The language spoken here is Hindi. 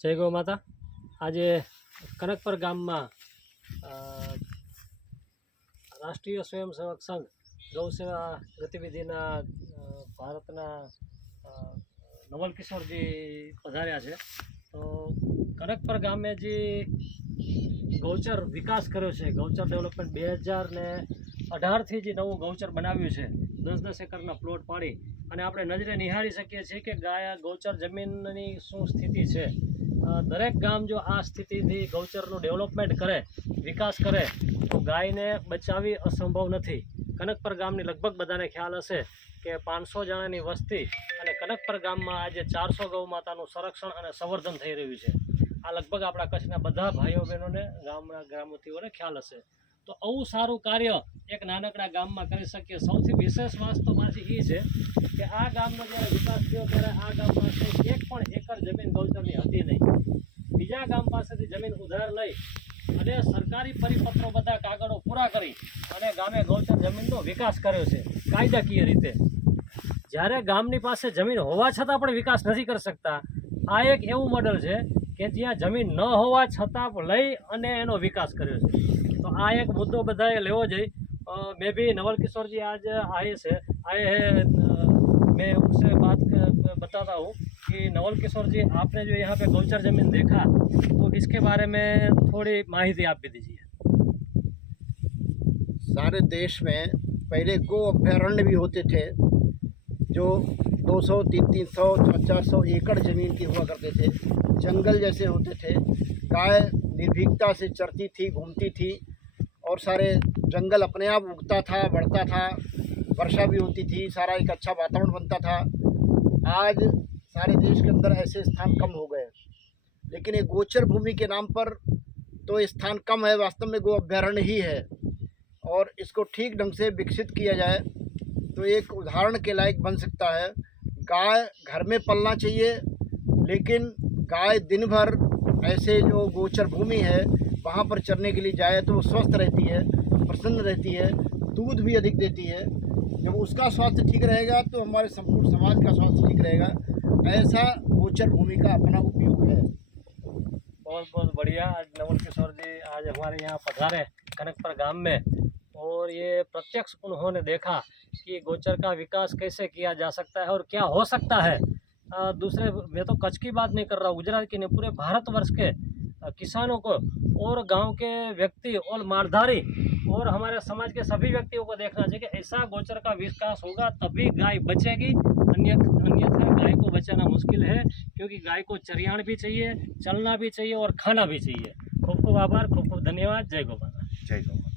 જય ગૌ માતા. આજે કનકપર ગામમાં રાષ્ટ્રીય સ્વયંસેવક સંઘ ગૌસેવા ગતિવિધિના ભારતના નવલકિશોરજી નવલ કિશોરજી પધાર્યા છે. તો કનકપર ગામે જે ગૌચર વિકાસ કર્યો છે, ગૌચર ડેવલપમેન્ટ બે હજાર ને અઢારથી જે નવું ગૌચર બનાવ્યું છે, દસ દસ એકરના પ્લોટ પાડી અને આપણે નજરે નિહાળી શકીએ છીએ કે ગાય ગૌચર જમીનની શું સ્થિતિ છે. દરેક ગામ જો આ સ્થિતિથી ગૌચરનું ડેવલપમેન્ટ કરે, વિકાસ કરે, તો ગાયને બચાવી અસંભવ નથી. કનકપર ગામની લગભગ બધાને ખ્યાલ હશે કે પાંચસો જણાની વસ્તી અને કનકપર ગામમાં આજે ચારસો ગૌ માતાનું સંરક્ષણ અને સંવર્ધન થઈ રહ્યું છે. આ લગભગ આપણા કચ્છના બધા ભાઈઓ બહેનોને ગામના ગ્રામોથીઓને ખ્યાલ હશે. તો આવું સારું કાર્ય એક નાનકડા ગામમાં કરી શકીએ. સૌથી વિશેષ વાસ્તુ માછી એ છે કે આ ગામનો જ્યારે વિકાસ થયો ત્યારે આ ગામ પાસે એક પણ એકર જમીન ગૌચરની હતી નહીં. બીજા ગામ પાસેથી જમીન ઉધાર લઈ અને સરકારી પરિપત્રો બધા કાગળો પૂરા કરી અને ગામે ગૌચર જમીનનો વિકાસ કર્યો છે, કાયદાકીય રીતે. જ્યારે ગામની પાસે જમીન હોવા છતાં પણ વિકાસ નથી કરી શકતા, આ એક એવું મોડલ છે કે જ્યાં જમીન ન હોવા છતાં લઈ અને એનો વિકાસ કર્યો છે. તો આ એક મુદ્દો બધાએ લેવો જોઈએ मैं भी नवल किशोर जी आज आए से, आए हैं मैं उनसे बात बताता हूँ कि नवल किशोर जी, आपने जो यहाँ पे गौचर ज़मीन देखा तो इसके बारे में थोड़ी माहिती आप भी दीजिए। सारे देश में पहले गो अभ्यारण्य भी होते थे, जो 200 तीन तीन सौ, चार चार सौ एकड़ ज़मीन की हुआ करते थे। जंगल जैसे होते थे, गाय निर्भीकता से चरती थी, घूमती थी, और सारे जंगल अपने आप उगता था, बढ़ता था, वर्षा भी होती थी, सारा एक अच्छा वातावरण बनता था। आज सारे देश के अंदर ऐसे स्थान कम हो गए लेकिन ये गोचर भूमि के नाम पर तो स्थान कम है, वास्तव में गो अभ्यारण्य ही है। और इसको ठीक ढंग से विकसित किया जाए तो एक उदाहरण के लायक बन सकता है। गाय घर में पलना चाहिए, लेकिन गाय दिन भर ऐसे जो गोचर भूमि है वहाँ पर चरने के लिए जाए तो वो स्वस्थ रहती है प्रसन्न रहती है दूध भी अधिक देती है। जब उसका स्वास्थ्य ठीक रहेगा तो हमारे संपूर्ण समाज का स्वास्थ्य ठीक रहेगा। ऐसा गोचर भूमि का अपना उपयोग है। बहुत बहुत बढ़िया। आज नवल किशोर जी आज हमारे यहाँ पधारे कनकपुर गाँव में और ये प्रत्यक्ष उन्होंने देखा कि गोचर का विकास कैसे किया जा सकता है और क्या हो सकता है। अ, दूसरे मैं तो कच्छ की बात नहीं कर रहा हूँ गुजरात की नहीं पूरे भारतवर्ष के किसानों को और गाँव के व्यक्ति और मालधारी और हमारे समाज के सभी व्यक्तियों को देखना चाहिए कि ऐसा गोचर का विकास होगा तभी गाय बचेगी। अन्य अन्यथा गाय को बचाना मुश्किल है, क्योंकि गाय को चरियाण भी चाहिए, चलना भी चाहिए और खाना भी चाहिए। खूब खूब आभार, खूब खूब धन्यवाद। जय गोपाल। जय गौ